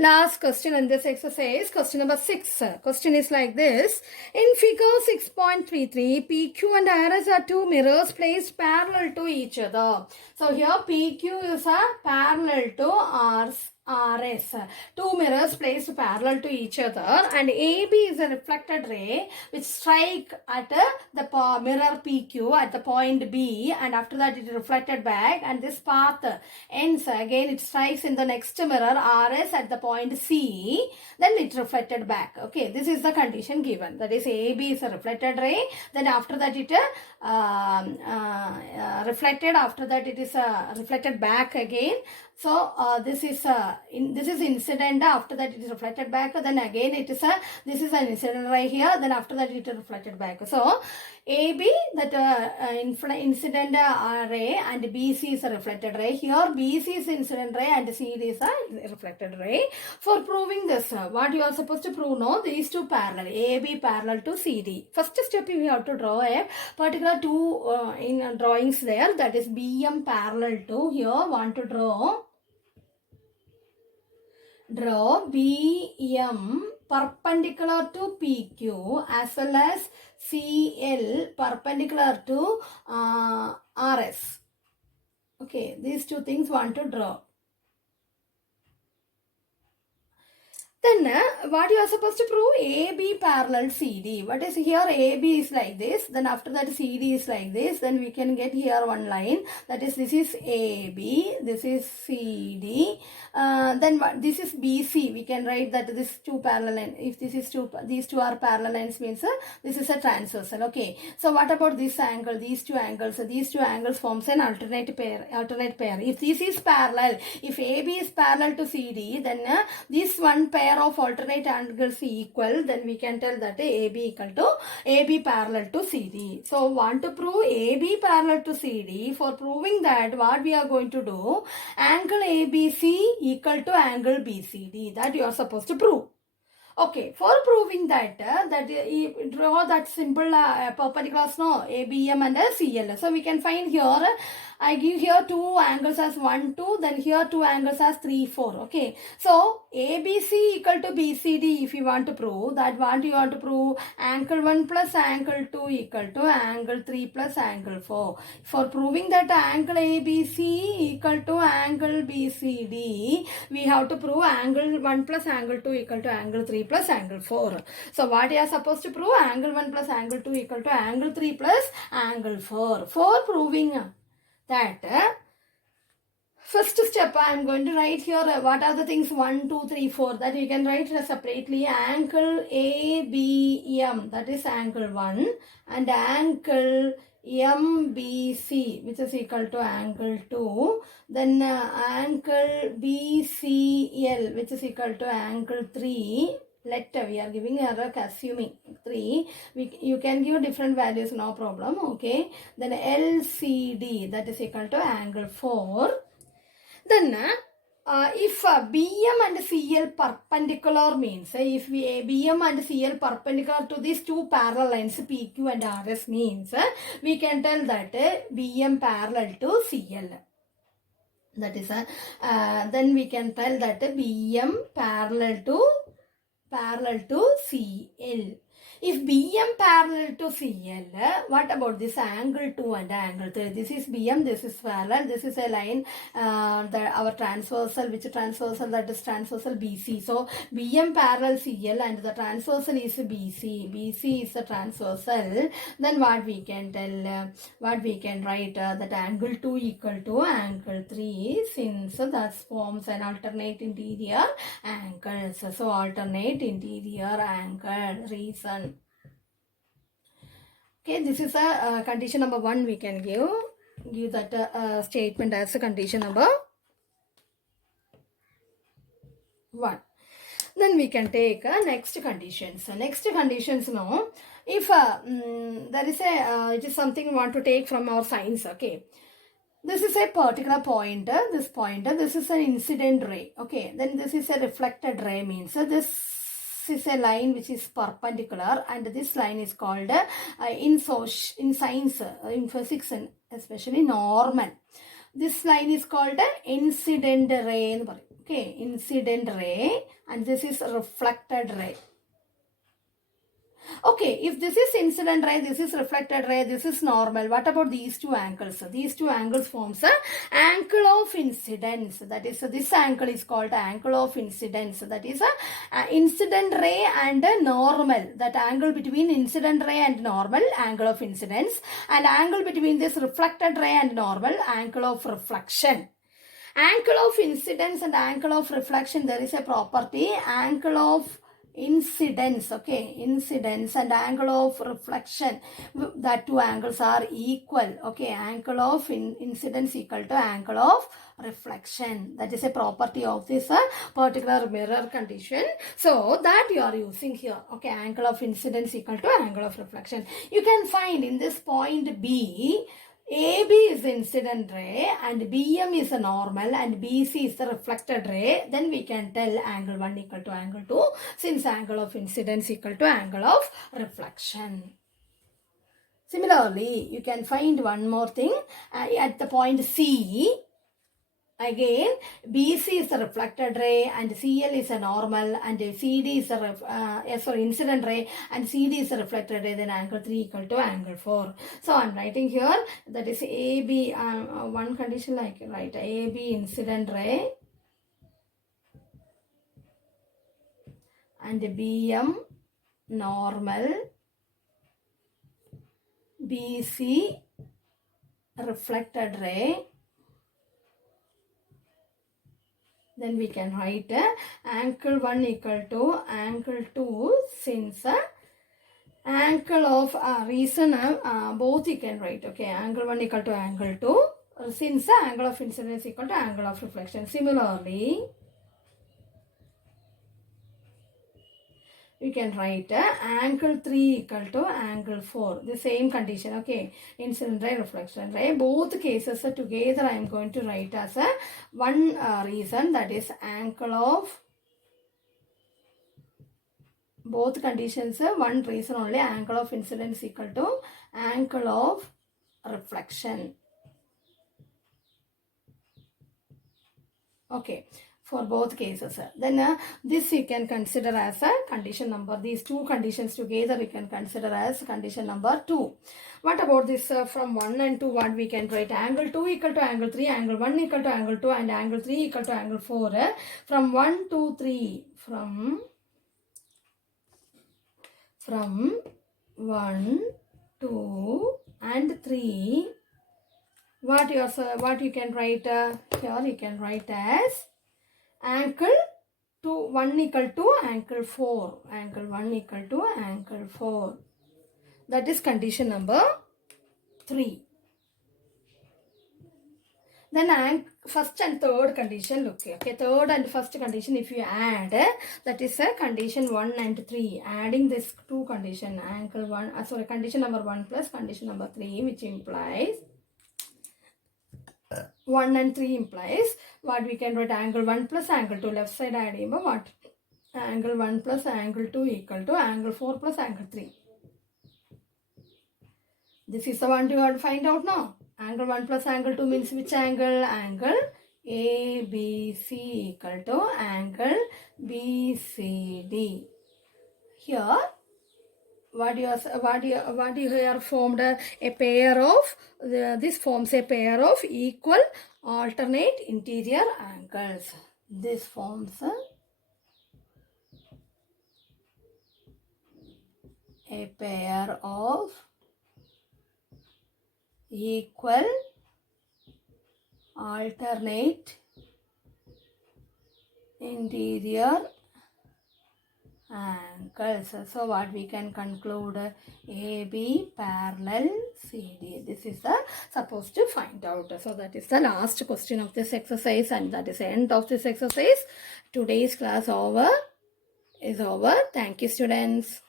Last question in this exercise, question number 6. Question is like this. In figure 6.33, PQ and RS are two mirrors placed parallel to each other. So here PQ is a parallel to RS. Two mirrors placed parallel to each other, and AB is a reflected ray which strike at the mirror PQ at the point B, and after that it is reflected back, and this path ends again, it strikes in the next mirror RS at the point C, then it reflected back. Okay, this is the condition given, that is AB is a reflected ray, then after that it reflected, after that it is reflected back again. So this is incident, after that it is reflected back, then again it is this is an incident ray here, then after that it is reflected back. So AB, that incident ray, and BC is a reflected ray. Here BC is incident ray and CD is a reflected ray. For proving this, what you are supposed to prove? No, these two parallel, AB parallel to CD. First step, you have to draw a particular two in drawings there, that is BM parallel to, here want to draw BM perpendicular to PQ as well as CL perpendicular to RS. Okay, these two things want to draw. Then what you are supposed to prove? AB parallel CD. What is here? AB is like this. Then after that CD is like this. Then we can get here one line. That is, this is AB. This is CD. Then this is BC. We can write that this two parallel lines. If this is these two are parallel lines, means this is a transversal. Okay. So what about this angle? These two angles. So these two angles forms an alternate pair. If this is parallel, if AB is parallel to CD, then this one pair of alternate angles equal, then we can tell that AB equal to AB parallel to CD. So want to prove AB parallel to CD. For proving that, what we are going to do, angle ABC equal to angle BCD, that you are supposed to prove. Okay, for proving that, draw that simple perpendiculars, no, ABM and CL. So we can find here, I give here two angles as 1, 2, then here two angles as 3, 4. Okay, so ABC equal to BCD, if you want to prove that, what you want to prove, angle 1 plus angle 2 equal to angle 3 plus angle 4. For proving that angle ABC equal to angle BCD, we have to prove angle 1 plus angle 2 equal to angle 3 plus angle 4. So what you are supposed to prove? Angle 1 plus angle 2 equal to angle 3 plus angle 4. For proving that, first step, I am going to write here what are the things 1, 2, 3, 4, that we can write separately. Angle ABM, that is angle 1, and angle MBC, which is equal to angle 2, then angle BCL, which is equal to angle 3. We are giving error assuming 3. You can give different values, no problem. Okay, then LCD, that is equal to angle 4. Then if BM and CL perpendicular means, if BM and CL perpendicular to these two parallel lines PQ and RS means, we can tell that BM parallel to CL. That is then we can tell that BM parallel to CL. If BM parallel to CL, what about this angle 2 and angle 3? This is BM, this is parallel, this is a line, our transversal, which transversal, that is transversal BC. So BM parallel CL and the transversal is BC. BC is the transversal. Then what we can tell, what we can write, that angle 2 equal to angle 3, since that forms an alternate interior angles. So alternate interior angle, reason. Okay, this is a condition number 1 we can give that statement as a condition number 1. Then we can take next conditions. Next conditions, no, if there is it is something we want to take from our science. Okay, this is a particular point, this is an incident ray. Okay, then this is a reflected ray, means this is a line which is perpendicular, and this line is called in science, in physics, especially normal, this line is called incident ray. Okay, incident ray, and this is reflected ray. Okay, if this is incident ray, this is reflected ray, this is normal. What about these two angles? These two angles forms a angle of incidence. That is, this angle is called angle of incidence. That is a incident ray and a normal. That angle between incident ray and normal, angle of incidence. And angle between this reflected ray and normal, angle of reflection. Angle of incidence and angle of reflection, there is a property, angle of incidence, okay, incidence and angle of reflection, that two angles are equal, okay, angle of incidence equal to angle of reflection. That is a property of this particular mirror condition. So that you are using here, okay, angle of incidence equal to angle of reflection. You can find in this point B, AB is the incident ray and BM is a normal and BC is the reflected ray. Then we can tell angle 1 equal to angle 2 since angle of incidence equal to angle of reflection. Similarly, you can find one more thing at the point C. Again, BC is the reflected ray and CL is a normal and CD is a incident ray and CD is a reflected ray. Then angle 3 equal to angle 4. So I'm writing here, that is AB, one condition like write AB incident ray and BM normal, BC reflected ray. Then we can write angle 1 equal to angle 2 since angle of reason both you can write, okay, angle 1 equal to angle 2 since angle of incidence equal to angle of reflection. Similarly, you can write angle 3 equal to angle 4. The same condition, okay. Incident ray, reflection ray. Both cases together I am going to write as a one reason, that is angle of both conditions. One reason only, angle of incidence equal to angle of reflection. Okay. For both cases. Then this you can consider as a condition number. These two conditions together you can consider as condition number 2. What about this from 1 and 2? What we can write? Angle 2 equal to angle 3, angle 1 equal to angle 2 and angle 3 equal to angle 4. From 1 to 3. From 1, 2 and 3. What you can write here? You can write as angle 1 equal to angle 4. Angle 1 equal to angle 4. That is condition number 3. Then first and third condition, look here. Okay, third and first condition if you add, that is a condition 1 and 3. Adding this two condition, angle 1, condition number 1 plus condition number 3, which implies 1 and 3 implies what we can write, angle 1 plus angle 2. Left side add what? Angle 1 plus angle 2 equal to angle 4 plus angle 3. This is the one you have to find out now. Angle 1 plus angle 2 means which angle? Angle ABC equal to angle BCD. Here, what you have formed a pair of, this forms a pair of equal alternate interior angles. This forms a pair of equal alternate interior angles. So what we can conclude, AB parallel CD. This is the supposed to find out. So that is the last question of this exercise and that is the end of this exercise. Today's class is over. Thank you, students.